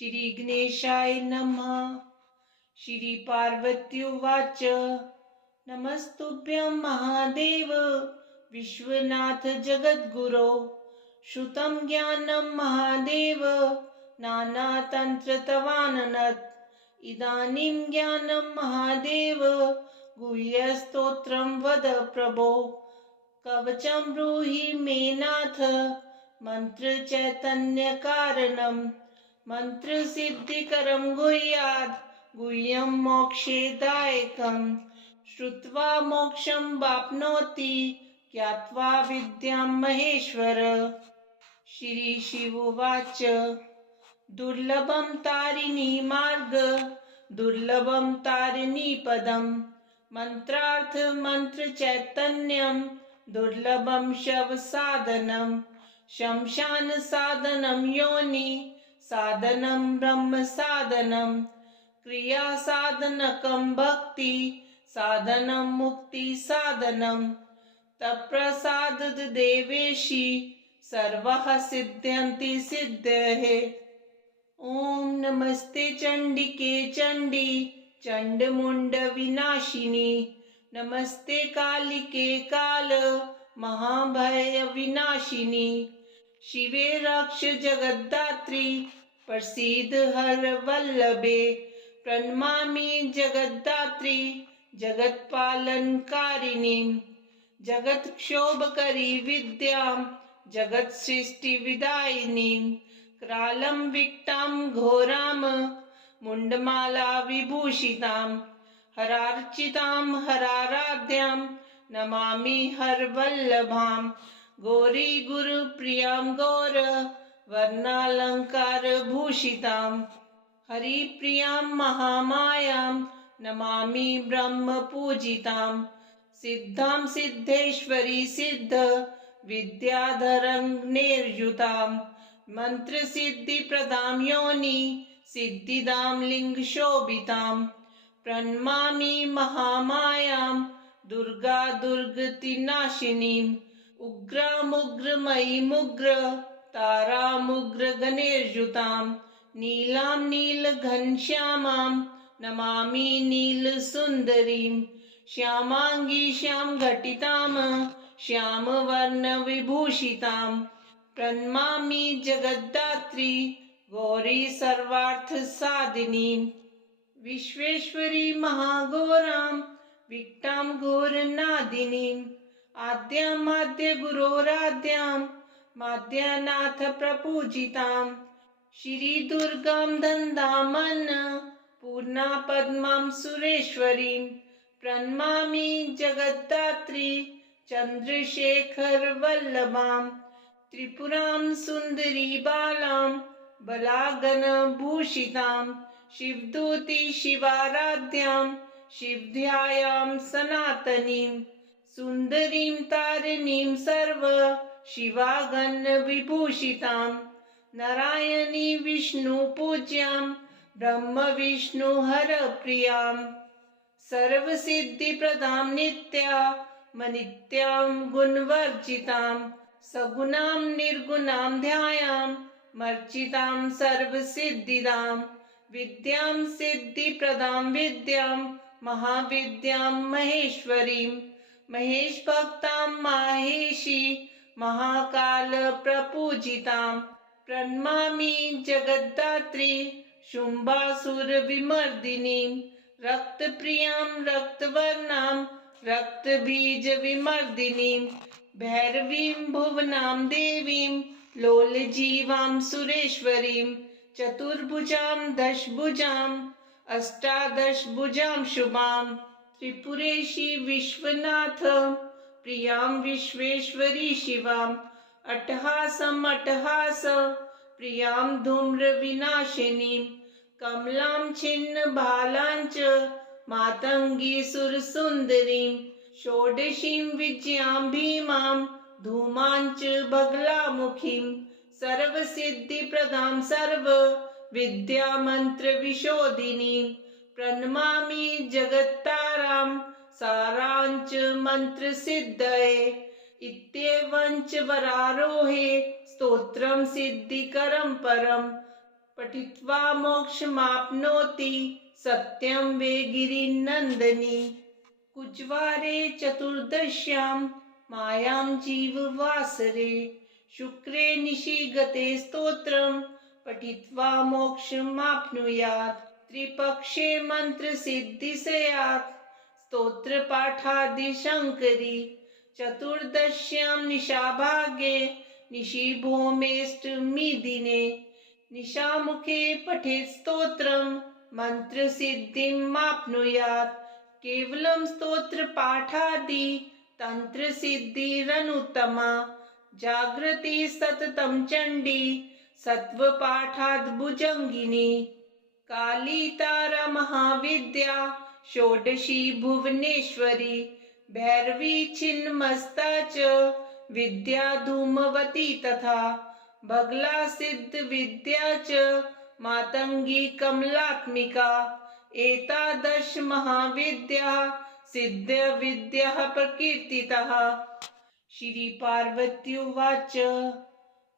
श्री गणेशाय नमः। श्री पार्वत्युवाच नमस्तुभ्यं महादेव विश्वनाथ जगद्गुरो। श्रुतं ज्ञानं महादेव नानातन्त्रतवाननत्। इदानीं ज्ञानं महादेव गुह्यस्तोत्रं वद प्रभो। कवचं ब्रूहि मे नाथ मन्त्रचैतन्यकारणम्। मन्त्रसिद्धिकरं गुह्याद् गुह्यं मोक्षदायकम्। श्रुत्वा मोक्षं वाप्नोति ज्ञात्वा विद्यां महेश्वर। श्री शिवोवाच दुर्लभं तारिणी मार्ग दुर्लभं तारिणी पदम्। मन्त्रार्थ मंत्र चैतन्यं दुर्लभं शव साधनम्। शमशान साधनं योनि साधनं ब्रह्म साधनं। क्रिया साधनकं भक्ति साधनं मुक्ति साधनं। तत्प्रसादाद् देवेशि सर्वाः सिद्ध्यन्ति सिद्धयः। ओम नमस्ते चंडिके चंडी चंडमुंड विनाशिनी। नमस्ते कालिके काल महाभय विनाशिनी। शिवे रक्ष जगद्धात्री प्रसीद हर वल्लभे। प्रणमामि जगद्धात्री जगत्पालनकारिणी। जगत क्षोभकरी विद्यां जगत सृष्टि विदायिनी। क्रालं विक्टां घोरां मुंडमाला विभूषितां। हरार्चितां हराराध्यां नमामि हरवल्लभां। गौरी गुरुप्रियां गौर वर्णालंकार भूषितां। हरिप्रियां महामायां नमामि ब्रह्म पूजितां। सिद्धां सिद्धेश्वरी सिद्ध विद्याधरं मंत्र सिद्धि प्रदां योनि सिद्धिदां लिंग शोभितां। प्रणमामि महामायां दुर्गा दुर्गतिनाशिनीं। उग्रामुग्रमयी मुग्र तारामुग्र गणेर्युतां। नीलां नीलघनश्यामां नमामि नीलसुन्दरीं। श्यामांगी श्यामघटितां श्यामवर्णविभूषितां। प्रणमामि जगद्धात्री गौरी सर्वार्थसाधिनीं। विश्वेश्वरी महाघोरां विक्टां घोरनादिनीं। आद्यामाद्य गुरोराद्यां माद्यनाथ प्रपूजितां। श्री दुर्गां दन्दामन्न पूर्णा पद्मां सुरेश्वरीं। प्रणमामि जगद्धात्री चंद्रशेखर वल्लभां। त्रिपुरां सुंदरी बालां बलागण भूषितां। शिवदूती शिवाराध्यां शिवध्यायां सनातनीं। सुंदरीं तारिणीं सर्व शिवागण विभूषितां। नारायणी विष्णु पूज्यां ब्रह्म विष्णु हर प्रियां। सर्वसिद्धि प्रदां नित्या मनित्यां गुणवर्जितां। सगुणां निर्गुणां ध्यायां मर्चितां सर्वसिद्धिदां। विद्यां सिद्धि प्रदां विद्यां महाविद्यां महेश्वरीं। महेश भक्तां माहेशी महाकाल प्रपूजितां। प्रणमामि जगद्धात्री शुंभासुर विमर्दिनीं। रक्तप्रियां रक्तवर्णां रक्तबीज विमर्दिनीं। भैरवीं भुवनां देवीं लोलजीवां सुरेश्वरीं। चतुर्भुजां दशभुजां अष्टादशभुजां शुभां। त्रिपुरेशी विश्वनाथ प्रियां विश्वेश्वरी शिवां। अट्टहासं अट्टहास प्रियां धूम्र विनाशिनीं। कमलां छिन्न भालां च मातंगी सुरसुंदरीं। षोडशीं विजयां भीमां धूमां च बगलामुखीं। सर्वसिद्धिप्रदां सर्व विद्या मंत्र विशोधिनीं। प्रणमामि जगत्तारां सारांच मंत्र सिद्धये। इत्येवंच वरारोहे स्तोत्रं सिद्धिकरं परम्। पठित्वा मोक्षमाप्नोति सत्यं वे गिरिनन्दिनी। कुजवारे चतुर्दश्यां मायां जीववासरे शुक्रे निशि गते स्तोत्रं पठित्वा मोक्षमाप्नुयात्। त्रिपक्षे मंत्रसिद्धि स्यात् स्तोत्रपाठादिशङ्करी। चतुर्दश्यां निशाभागे निशि भौमेष्टमी दिने निशामुखे पठेत् स्तोत्रं मन्त्रसिद्धिमाप्नुयात्। केवलं स्तोत्रपाठादि तन्त्रसिद्धिरनुत्तमा। जागृति सततं चण्डी सत्वपाठाद्भुजङ्गिनी। काली तारा महाविद्या षोडशी भुवनेश्वरी। भैरवी छिन्नमस्ता च विद्या धूमवती तथा। बगला सिद्ध विद्या च मातंगी कमलात्मिका। एतादश महाविद्या सिद्ध विद्या प्रकीर्तितः। श्री पार्वत्युवाच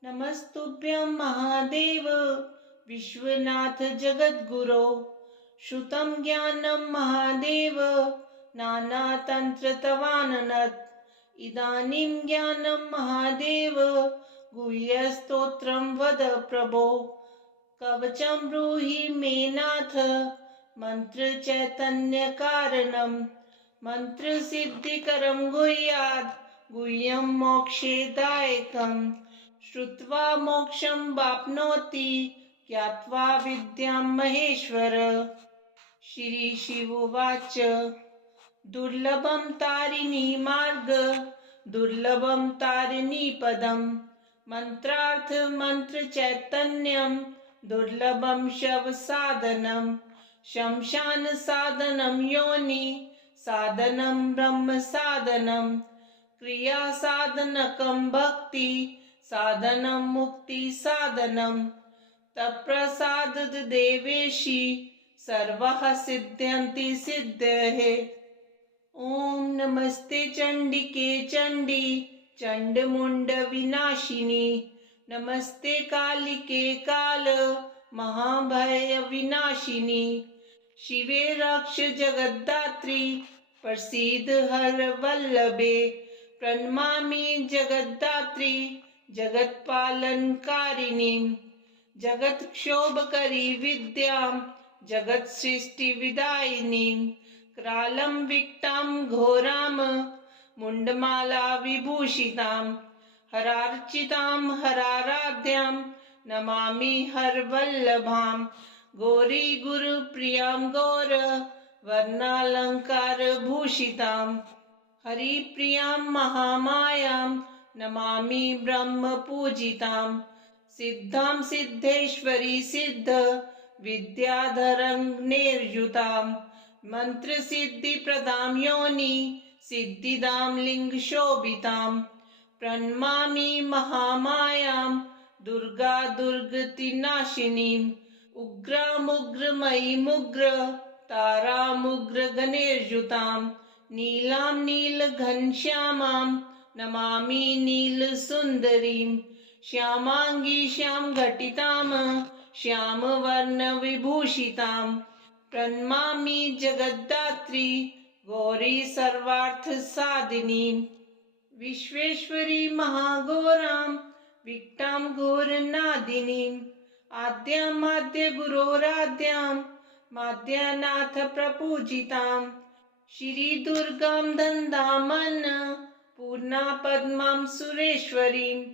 नमस्तुभ्यं महादेव विश्वनाथ जगद्गुरो। श्रुतं ज्ञानं महादेव नानातन्त्रतवाननत्। इदानीं ज्ञानं महादेव गुह्यस्तोत्रं वद प्रभो। कवचं ब्रूहि मे नाथ मन्त्रचैतन्यकारणं। मन्त्रसिद्धिकरं गुह्यात् गुह्यं मोक्षदायकं। श्रुत्वा मोक्षं वाप्नोति ज्ञात्वा विद्यां महेश्वर। श्री शिवोवाच दुर्लभं तारिणी मार्ग दुर्लभं तारिणी पदं। मंत्रार्थ मंत्र चैतन्यं दुर्लभं शव साधनं। शमशान साधनं योनि साधनं ब्रह्म साधनं। क्रिया साधनकं भक्ति साधनं मुक्ति साधनं। तत्प्रसाद देवेशी सर्वः सिद्ध्यन्ति सिद्धयः। ओम नमस्ते चंडिके चंडी चंडमुंड विनाशिनी। नमस्ते कालिके काल महाभय विनाशिनी। शिवे रक्ष जगद्धात्री प्रसीद हर वल्लभे। प्रणमामि जगद्धात्री जगत्पालनकारिणी। जगत क्षोभकरी विद्यां जगत सृष्टि विदायिनी। क्रालं विक्टां घोरां मुंडमाला विभूषितां। हरार्चितां हराराध्यां नमामि हरवल्लभां। गौरी गुरुप्रियां गौर वर्णालंकार भूषितां। हरिप्रियां महामायां नमामि ब्रह्म पूजितां। सिद्धां सिद्धेश्वरी सिद्ध विद्याधरं मंत्र सिद्धि प्रदां योनि सिद्धिदां लिंग शोभितां। प्रणमामि महामायां दुर्गा दुर्गतिनाशिनीं। उग्रामुग्रमयी मुग्र तारामुग्र गणेर्युतां। नीलां नीलघनश्यामां नमामि नीलसुन्दरीं। श्यामांगी श्याम घटितां श्यामवर्ण विभूषितां। प्रणमामि जगद्धात्री गौरी सर्वार्थ साधिनीं। विश्वेश्वरी महाघोरां विक्टां घोरनादिनीं। आद्यां माद्य गुरोराद्यां माद्यानाथ प्रपूजितां। श्री दुर्गां दन्दामन पूर्णा पद्मां सुरेश्वरीं।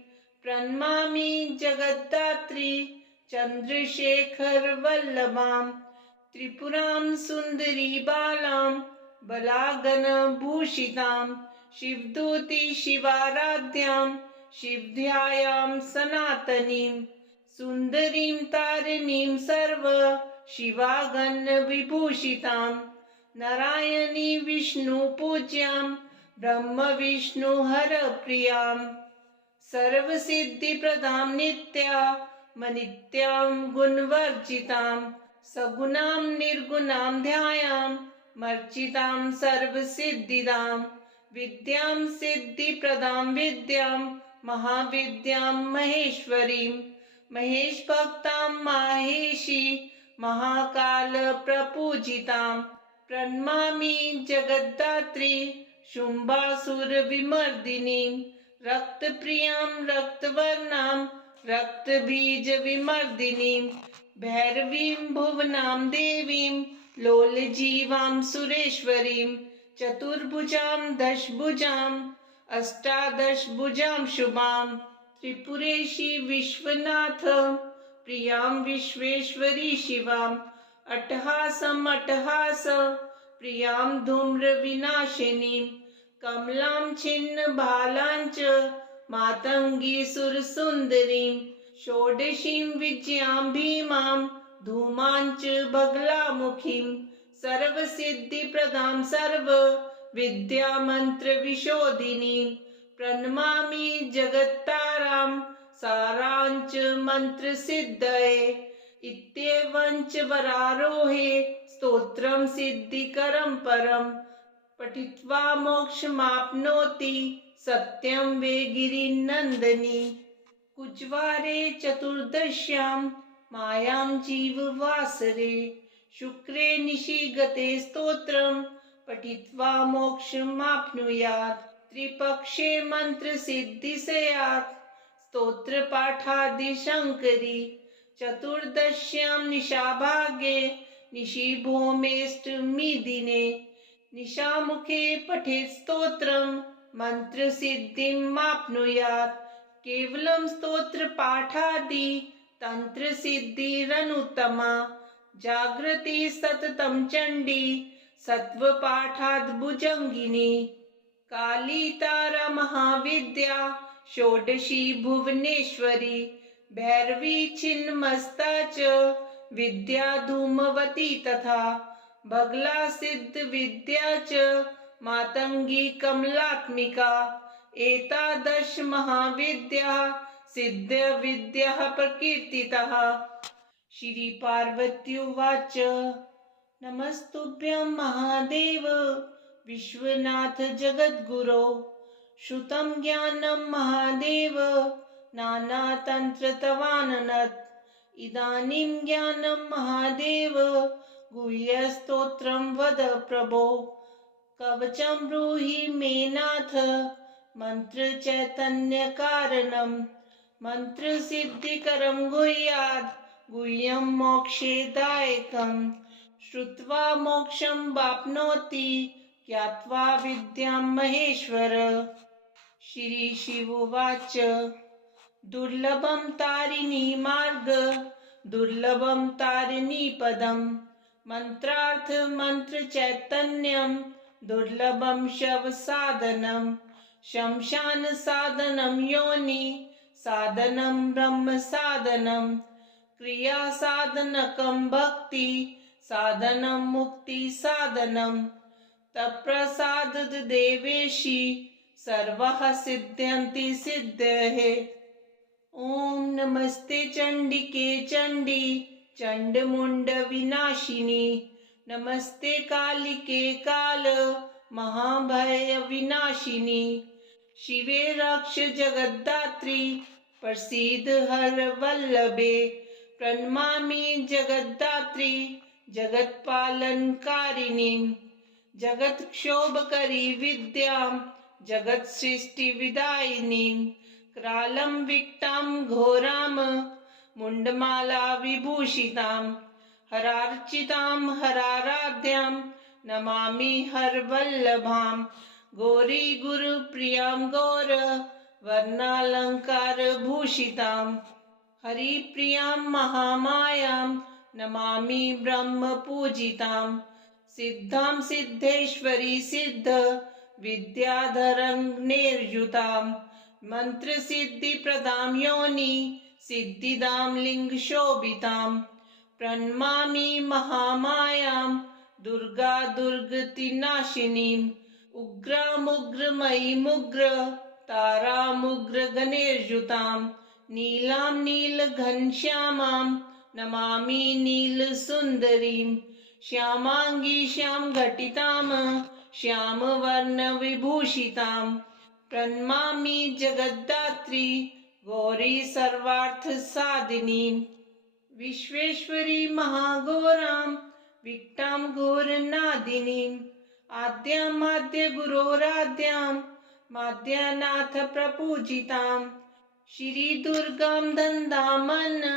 प्रणमामि जगद्धात्री चंद्रशेखर वल्लभां। त्रिपुरां सुंदरी बालां बलागण भूषितां। शिवदूती शिवाराध्यां शिवध्यायां सनातनीं। सुंदरीं तारिणीं सर्व शिवागण विभूषितां। नारायणी विष्णु पूज्यां ब्रह्म विष्णु हर प्रियां। सर्व सिद्धि प्रदां नित्या मनित्यां गुणवर्जितां। सगुणां निर्गुणां ध्यायां मर्चितां सर्व सिद्धिदां। विद्यां सिद्धि प्रदां विद्यां महाविद्यां महेश्वरीं। महेश भक्तां माहेशी महाकाल प्रपूजितां प्रणमामि जगद्धात्री शुम्भासुर विमर्दिनीं रक्तप्रियां रक्तवर्णां रक्तबीज विमर्दिनीं भैरवीं भुवनां देवीं लोलजीवां सुरेश्वरीं चतुर्भुजां दशभुजां अष्टादशभुजां शुभां त्रिपुरेशी विश्वनाथ प्रियां विश्वेश्वरी शिवां अट्टहास प्रियां धूम्रविनाशिनीं कमलां छिन्नबालां च मातङ्गी सुरसुन्दरीं षोडशीं विजयां भीमां धूमां च बगलामुखीं सर्वसिद्धिप्रदां सर्व विद्यामन्त्रविशोधिनीं प्रणमामि जगत्तारां साराञ्च मन्त्रसिद्धये इत्येवञ्च वरारोहे स्तोत्रं सिद्धिकरं परं पठित्वा मोक्षमाप्नोति सत्यं वे गिरिनन्दिनी कुजवारे चतुर्दश्यां मायां जीववासरे शुक्रे निशिगते स्तोत्रं पठित्वा मोक्षमाप्नुयात् त्रिपक्षे मन्त्रसिद्धिस्यात् स्तोत्रपाठादिशङ्करी चतुर्दश्यां निशाभागे निशिभौमेऽष्टमी दिने निशामुखे पठेत् स्तोत्रं मन्त्रसिद्धिमाप्नुयात् केवलं स्तोत्रपाठादि तन्त्रसिद्धिरनुत्तमा जागृति सततं चण्डी सत्वपाठाद्भुजङ्गिनी काली तारा महाविद्या षोडशी भुवनेश्वरी भैरवी छिन्नमस्ता च विद्या धूमवती तथा बगला सिद्ध विद्या च मातंगी कमलात्मिका एतादश महाविद्या सिद्ध विद्या प्रकीर्तितः। श्री पार्वत्युवाच नमस्तुभ्यं महादेव विश्वनाथ जगद्गुरो श्रुतं ज्ञानं महादेव नानातन्त्रतवाननत् इदानीं ज्ञानं महादेव गुह्यस्तोत्रं वद प्रभो कवचं ब्रूहि मे नाथ मन्त्रचैतन्यकारणं मन्त्रसिद्धिकरं गुह्यात् गुह्यं मोक्षदायकं श्रुत्वा मोक्षं वाप्नोति ज्ञात्वा विद्यां महेश्वर। श्री शिवोवाच दुर्लभं तारिणी मार्ग दुर्लभं तारिणी पदं मन्त्रार्थ मन्त्रचैतन्यं दुर्लभं शव साधनं शमशान साधनं योनि साधनं ब्रह्म साधनं क्रिया साधनकं भक्ति साधनं मुक्ति साधनं तत्प्रसादाद् देवेशी सर्वाः सिद्ध्यन्ति सिद्धयः। ओम नमस्ते चंडिके चंडी चंडमुंड विनाशिनी नमस्ते कालिके काल महाभय विनाशिनी शिवे रक्ष जगद्धात्री प्रसीद हर वल्लभे प्रणमामि जगद्धात्री जगत्पालनकारिणी जगत्क्षोभकरी विद्यां जगत् सृष्टि विदायिनी क्रालं विक्टां घोरां मुण्डमाला विभूषितां हरार्चितां हराराध्यां नमामि हरवल्लभां गौरी गुरुप्रियां गौर वर्णालंकार भूषितां हरिप्रियां महामायां नमामि ब्रह्म पूजितां सिद्धां सिद्धेश्वरी सिद्ध विद्याधरं मंत्र सिद्धि प्रदां योनि सिद्धिदां लिंगशोभितां प्रणमामि महामायां दुर्गा दुर्गतिनाशिनीं उग्रमुग्रमयीमुग्र तारामुग्र गणेर्युतां नीलां नीलघनश्यामां नमामि नीलसुन्दरीं श्यामांगी श्यामघटितां श्यामवर्णविभूषितां प्रणमामि जगद्धात्री गौरी सर्वार्थ साधिनीं विश्वेश्वरी महाघोरां विकटां घोरनादिनीं आद्यामाद्य गुरोराद्यां माद्यानाथ प्रपूजितां श्री दुर्गां दन्दामन्न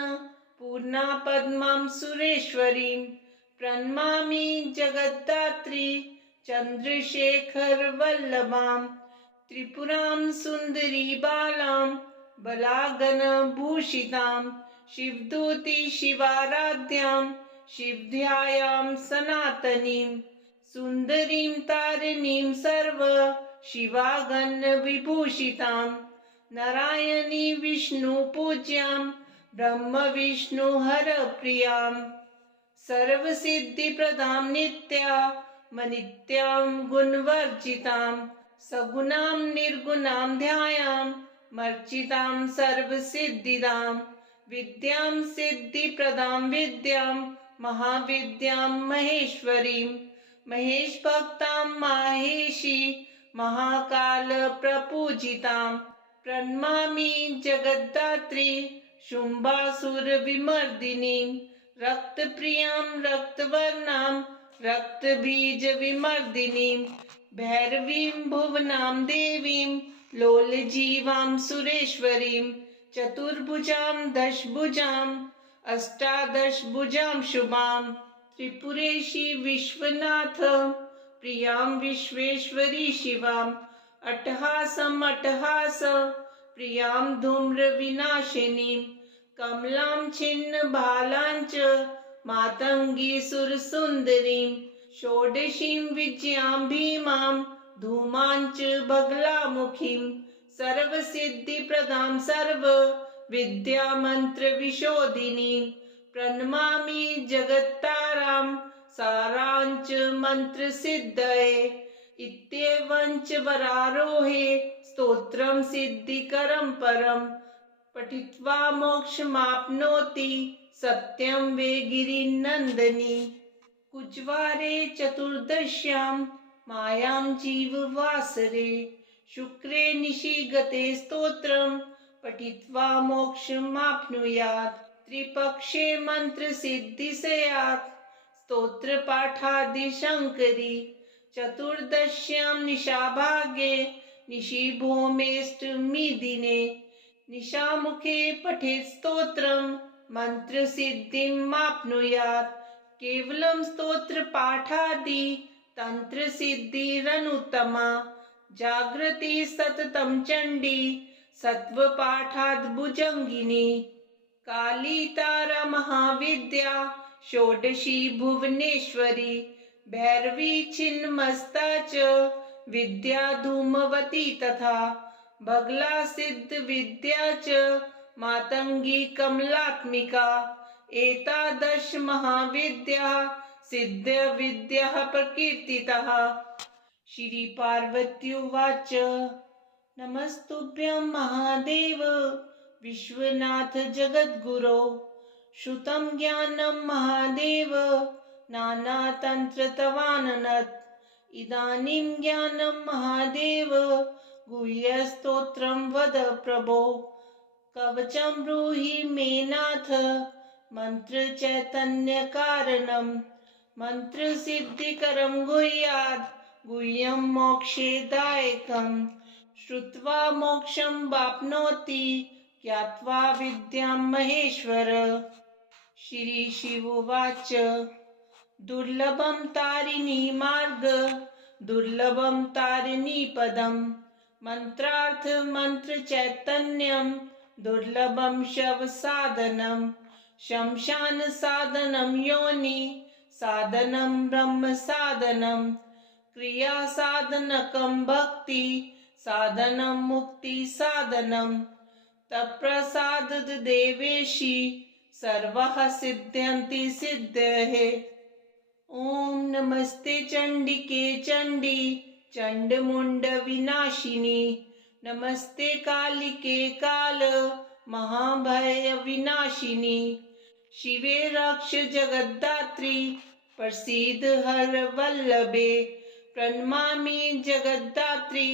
पूर्णा पद्मां सुरेश्वरीं प्रणमामि जगद्धात्री चंद्रशेखर वल्लभां त्रिपुरां सुंदरी बालां बलागण भूषितां शिवदूती शिवाराध्यां शिवध्यायां सनातनीं सुंदरीं तारिणीं सर्व शिवागण विभूषितां नारायणी विष्णु पूज्यां ब्रह्म विष्णु हर प्रियां सर्वसिद्धि प्रदां नित्या मनित्यां गुणवर्जितां सगुणां निर्गुणां ध्यायां मर्चितां सर्वसिद्धिदां विद्यां सिद्धिप्रदां विद्यां महाविद्यां महेश्वरीं महेश भक्तां माहेशी महाकाल प्रपूजितां प्रणमामि जगद्धात्री शुंभासुर विमर्दिनीं रक्तप्रियां रक्तवर्णां रक्तबीज विमर्दिनीं भैरवीं भुवनां देवीं लोलजीवां सुरेश्वरीं चतुर्भुजां दशभुजां अष्टादशभुजां शुभां त्रिपुरेशी विश्वनाथ प्रियां विश्वेश्वरी शिवां अट्टहासं अट्टहास प्रियां धूम्रविनाशिनीं कमलां छिन्न भालां च मातंगी सुरसुंदरीं षोडशीं विजयां भीमां धूमां च बगलामुखीं सर्वसिद्धिप्रदां सर्व विद्यामन्त्रविशोधिनीं प्रणमामि जगत्तारां सारांच मन्त्रसिद्धये इत्येवञ्च वरारोहे स्तोत्रं सिद्धिकरं परं पठित्वा मोक्षमाप्नोति सत्यं वे गिरिनन्दिनी कुजवारे चतुर्दश्यां मायां जीववासरे शुक्रे निशिगते स्तोत्रं पठित्वा मोक्षमाप्नुयात् त्रिपक्षे मन्त्रसिद्धि स्यात् स्तोत्रपाठादिशङ्करी चतुर्दश्यां निशाभागे निशिभौमेऽष्टमी दिने निशामुखे पठेत् स्तोत्रं मन्त्रसिद्धिमाप्नुयात् केवलं स्तोत्रपाठादि तन्त्रसिद्धिरनुत्तमा जागृति सततं चण्डी सत्वपाठाद्भुजङ्गिनी काली तारा महाविद्या षोडशी भुवनेश्वरी भैरवी छिन्नमस्ता च विद्या धूमवती तथा बगला सिद्ध विद्या च मातंगी कमलात्मिका एतादश महाविद्या सिद्ध विद्या प्रकीर्तितः श्री पार्वत्युवाच नमस्तुभ्यं महादेव विश्वनाथ जगद्गुरो श्रुतं ज्ञानं महादेव नानातन्त्रतवाननत् इदानीं ज्ञानं महादेव गुह्यस्तोत्रं वद प्रभो कवचं ब्रूहि मे नाथ मन्त्रचैतन्यकारणं मन्त्रसिद्धिकरं गुह्यात् गुह्यं मोक्षदायकं श्रुत्वा मोक्षं वाप्नोति ज्ञात्वा विद्यां महेश्वर श्री शिवोवाच दुर्लभं तारिणी मार्ग दुर्लभं तारिणी पदं मंत्रार्थ मंत्र चैतन्यं दुर्लभं शव साधनं शमशान साधनं योनि साधनं ब्रह्म साधनं क्रिया साधनकं भक्ति साधनं मुक्ति साधनं तत्प्रसाद देवेशी सर्वः सिद्ध्यन्ति सिद्धयः ओम नमस्ते चंडिके चंडी चंडमुंड विनाशिनी नमस्ते कालिके काल महाभय विनाशिनी शिवे रक्ष जगद्धात्री प्रसीद हर वल्लभे प्रणमामि जगद्धात्री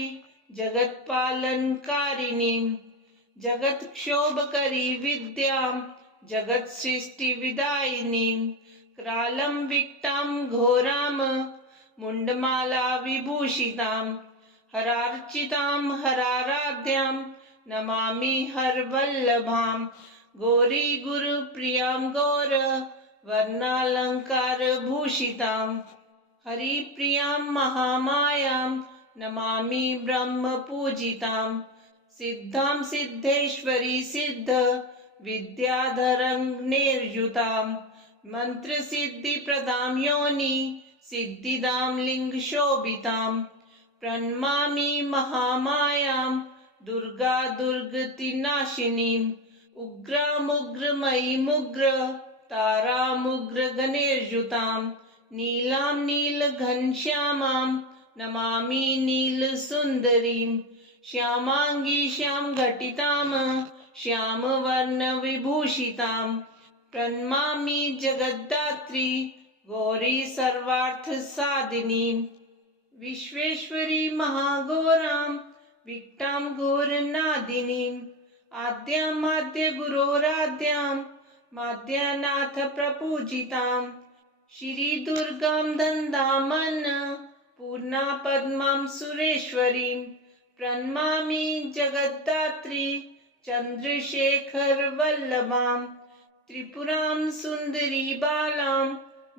जगत्पालनकारिणी जगत्क्षोभकरी विद्यां जगत्सृष्टिविदायिनीं क्रालं विक्टां घोरां मुण्डमाला विभूषितां हरार्चितां हराराध्यां नमामि हरवल्लभां गौरी गुरुप्रियां गौर वर्णालङ्कारभूषितां हरिप्रियां महामायां नमामि ब्रह्मपूजितां सिद्धां सिद्धेश्वरी सिद्ध विद्याधरङ्गैर्युतां मन्त्रसिद्धिप्रदां योनि सिद्धिदां लिङ्गशोभितां प्रणमामि महामायां दुर्गा दुर्गतिनाशिनीम् उग्रामुग्रमयीमुग्र तारामुग्रगणैर्युतां नीलां नीलघनश्यामां नमामि नीलसुन्दरीं श्यामाङ्गी श्यामघटितां श्यामवर्णविभूषितां प्रणमामि जगद्धात्री गौरी सर्वार्थसाधिनीं विश्वेश्वरी महाघोरां विक्टां घोरनादिनीम् आद्यामाद्यगुरोराद्यां माद्यनाथ प्रपूजितां श्रीदुर्गां दन्दामन्नपूर्णा पद्मां सुरेश्वरीं प्रणमामि जगद्धात्री चन्द्रशेखरवल्लभां त्रिपुरां सुन्दरी बालां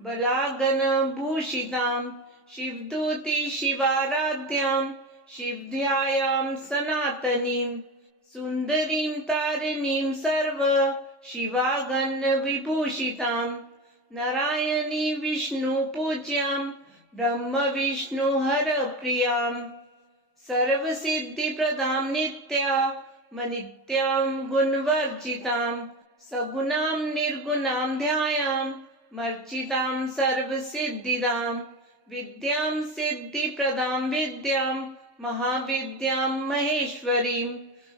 बलागणभूषितां शिवदूती शिवाराध्यां शिवध्यायां सनातनीं सुन्दरीं तारिणीं सर्व शिवागणविभूषितां नारायणी विष्णुपूज्यां ब्रह्मविष्णुहरप्रियां सर्वसिद्धिप्रदां नित्यामनित्यां गुणवर्जितां सगुणां निर्गुणां ध्यायां मर्चितां सर्वसिद्धिदां विद्यां सिद्धिप्रदां विद्यां महाविद्यां महेश्वरीं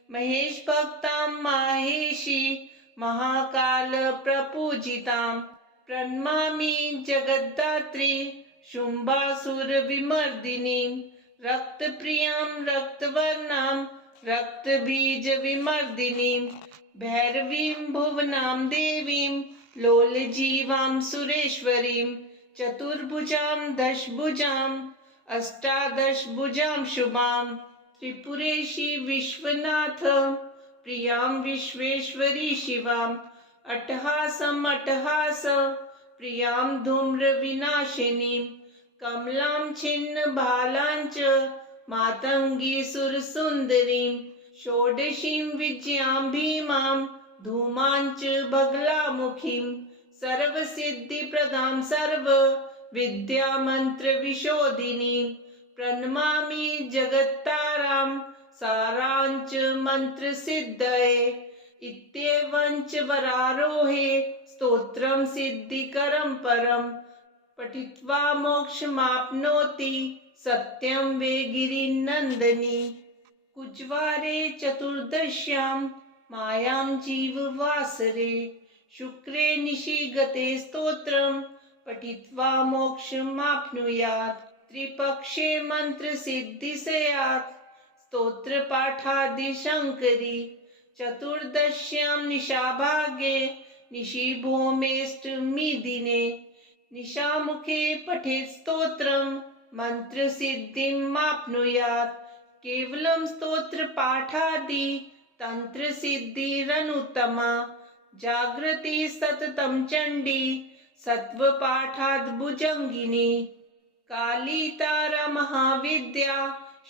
महेश भक्तां माहेशी महाकाल प्रपूजितां प्रणमामि जगद्धात्री शुम्भासुर विमर्दिनीं रक्तप्रियां रक्तवर्णां रक्तबीज विमर्दिनीं भैरवीं भुवनां देवीं लोलजीवां सुरेश्वरीं चतुर्भुजां दशभुजां अष्टादशभुजां शुभां त्रिपुरेशी विश्वनाथ प्रियां विश्वेश्वरी शिवां अट्टहासम् अट्टहास प्रियां धूम्रविनाशिनीं कमलां छिन्नबालां च मातङ्गी सुरसुन्दरीं षोडशीं विजयां भीमां धूमां च बगलामुखीं सर्वसिद्धिप्रदां सर्व विद्यामन्त्रविशोधिनीं प्रणमामि जगत्तारां साराञ्च मन्त्रसिद्धये इत्येवञ्च वरारोहे स्तोत्रं सिद्धिकरं परं पठित्वा मोक्षमाप्नोति सत्यं वे गिरिनन्दिनी कुजवारे चतुर्दश्यां मायां जीववासरे शुक्रे निशि गते स्तोत्रं पठित्वा मोक्षमाप्नुयात् त्रिपक्षे मन्त्रसिद्धि स्यात् स्तोत्रपाठादिशङ्करी चतुर्दश्यां निशाभागे निशिभौमेऽष्टमीदिने निशामुखे पठेत् स्तोत्रं मन्त्रसिद्धिमाप्नुयात् केवलं स्तोत्रपाठादि तन्त्रसिद्धिरनुत्तमा जागृति सततं चण्डी सत्वपाठाद्भुजङ्गिनी काली तारा महाविद्या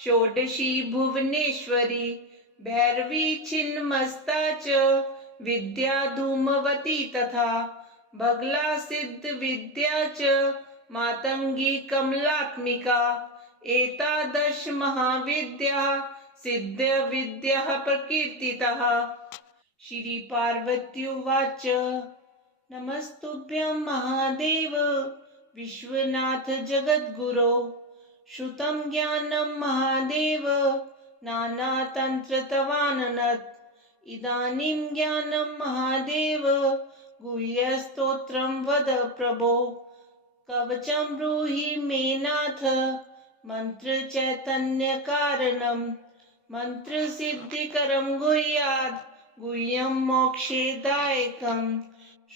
षोडशी भुवनेश्वरी भैरवी छिन्नमस्ता च विद्या धूमवती तथा बगला सिद्ध विद्या च मातंगी कमलात्मिका एतादश महाविद्या सिद्ध विद्या प्रकीर्तितः। श्री पार्वत्युवाच नमस्तुभ्यं महादेव विश्वनाथ जगद्गुरो श्रुतं ज्ञानं महादेव नानातन्त्रतवाननत् इदानीं ज्ञानं महादेव गुह्यस्तोत्रं वद प्रभो कवचं ब्रूहि मे नाथ मन्त्रचैतन्यकारणं मन्त्रसिद्धिकरं गुह्यात् गुह्यं मोक्षेदायकम्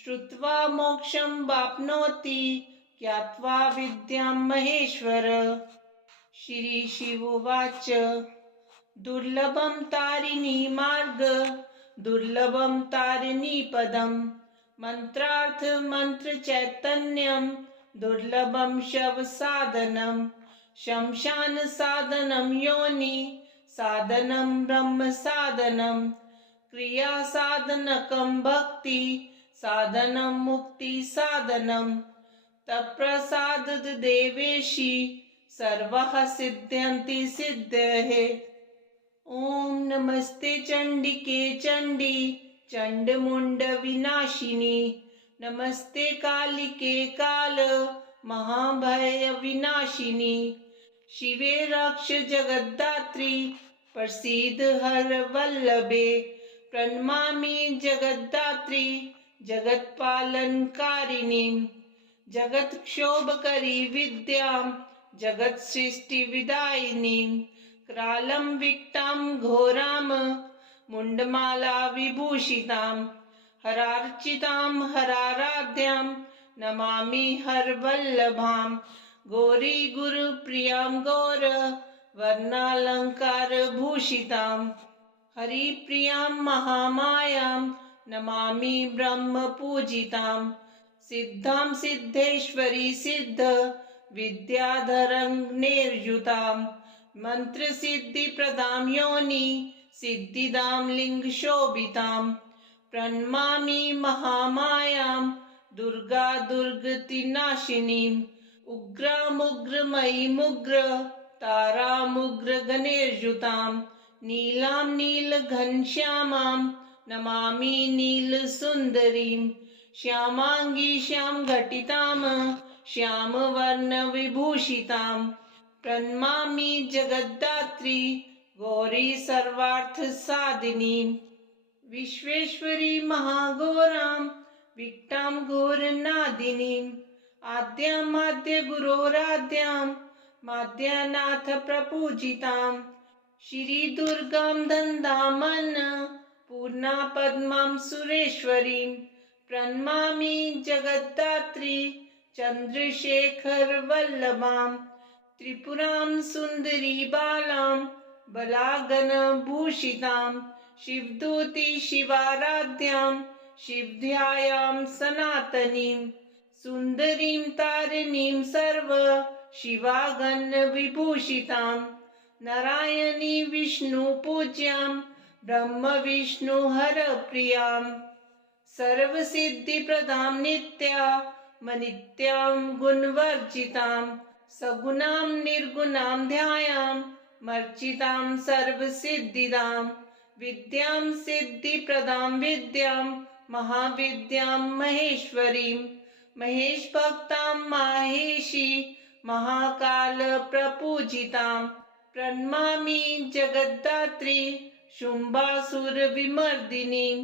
श्रुत्वा मोक्षं वाप्नोति ज्ञात्वा विद्यां महेश्वर। श्रीशिवोवाच दुर्लभं तारिणी मार्ग दुर्लभं तारिणी पदं मन्त्रार्थ मन्त्रचैतन्यं दुर्लभं शव साधनं शमशान साधनं योनि साधनं ब्रह्म साधनं क्रिया साधनकं भक्ति साधनं मुक्ति साधनं तत्प्रसादाद् देवेशि सर्वः सिद्ध्यन्ति सिद्धयः। ओम नमस्ते चंडिके चंडी चंडमुंड विनाशिनी नमस्ते कालिके काल महाभय विनाशिनी शिवे रक्ष जगद्धात्री प्रसीद हर वल्लभे प्रणमामि जगद्धात्री जगत्पालनकारिणी जगत क्षोभकरी विद्यां जगत सृष्टि विदायिनी क्रालं विक्टां घोरां मुण्डमाला विभूषितां हरार्चितां हराराध्यां नमामि हरवल्लभां गौरी गुरुप्रियां गौर वर्णालंकार भूषितां हरिप्रियां महामायां नमामि ब्रह्म पूजितां सिद्धां सिद्धेश्वरी सिद्ध विद्याधरं निर्युतां मंत्र सिद्धि प्रदां योनि सिद्धिदां लिंग शोभितां प्रणमामि महामायां दुर्गा दुर्गतिनाशिनीं उग्रामुग्रमयी मुग्र तारामुग्र गणेर्युतां नीलां नीलघनश्यामां नमामि नीलसुन्दरीं श्यामांगी श्यामघटितां श्यामवर्णविभूषितां प्रणमामि जगद्धात्री गौरी सर्वार्थसाधिनीं विश्वेश्वरी महाघोरां विक्टां घोरनादिनीं आद्यां माद्यगुरोराद्यां माद्यनाथ प्रपूजितां श्रीदुर्गां दन्दामन्न पूर्णा पद्मां सुरेश्वरीं प्रणमामि जगद्धात्री चन्द्रशेखर वल्लभां त्रिपुरां सुन्दरी बालां बलागणभूषितां शिवदूती शिवाराध्यां शिवध्यायां सनातनीं सुन्दरीं तारिणीं सर्व शिवागणविभूषितां नारायणी विष्णुपूज्यां ब्रह्म विष्णु हरप्रियां सर्वसिद्धिप्रदां नित्या मनित्यां गुणवर्जितां सगुणां निर्गुणां ध्यायां मर्चितां सर्वसिद्धिदां विद्यां सिद्धिप्रदां विद्यां महाविद्यां महेश्वरीं महेशभक्तां माहेशी महाकाल प्रपूजितां प्रणमामि जगद्धात्री शुम्भासुर विमर्दिनीं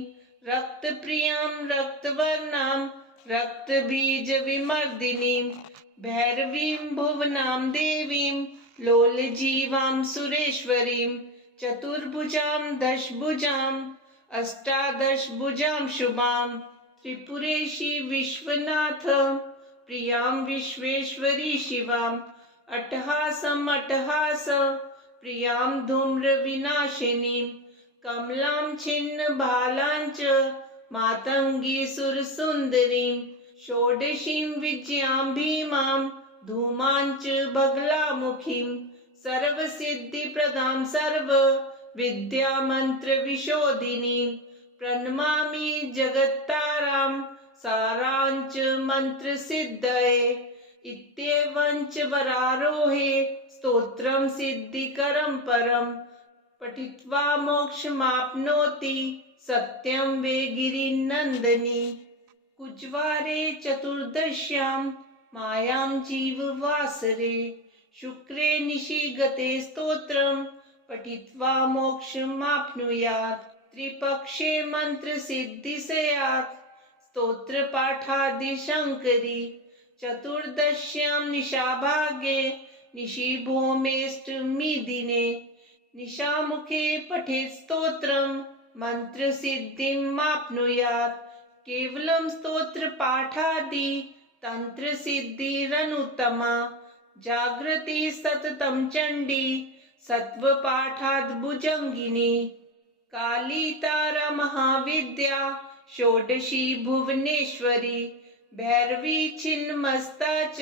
रक्तप्रियां रक्तवर्णां रक्तबीज विमर्दिनीं भैरवीं भुवनां देवीं लोलजीवां सुरेश्वरीं चतुर्भुजां दशभुजां अष्टादशभुजां शुभां त्रिपुरेशी विश्वनाथ प्रियां विश्वेश्वरी शिवां अट्टहासं अट्टहास प्रियां धूम्रविनाशिनीं कमलां छिन्न भालां च मातंगी सुरसुन्दरीं षोडशीं विजयां भीमां धूमां च बगलामुखीं सर्वसिद्धिप्रदां सर्व विद्यामन्त्रविशोधिनीं प्रणमामि जगत्तारां सारां च मन्त्रसिद्धये इत्येवं च वरारोहे स्तोत्रं सिद्धिकरं परं पठित्वा मोक्षमाप्नोति सत्यं वे गिरिनन्दिनी कुजवारे चतुर्दश्यां मायां जीववासरे शुक्रे निशिगते स्तोत्रं पठित्वा मोक्षमाप्नुयात् त्रिपक्षे मन्त्रसिद्धि स्यात् स्तोत्रपाठादिशङ्करी चतुर्दश्यां निशाभागे निशिभौमेऽष्टमी दिने निशामुखे पठेत् स्तोत्रम् मन्त्रसिद्धिमाप्नुयात्। केवलं स्तोत्रपाठादि तन्त्रसिद्धिरनुत्तमा। जागृति सततं चण्डी सत्त्वपाठाद्भुजङ्गिनी। काली तारा महाविद्या षोडशी भुवनेश्वरी। भैरवी छिन्नमस्ता च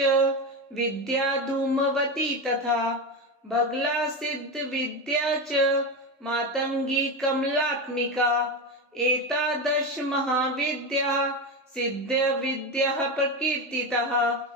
विद्या धूमवती तथा। बगला सिद्ध विद्या च मातंगी कमलात्मिका। एतादश महाविद्या सिद्ध विद्या प्रकीर्तितः।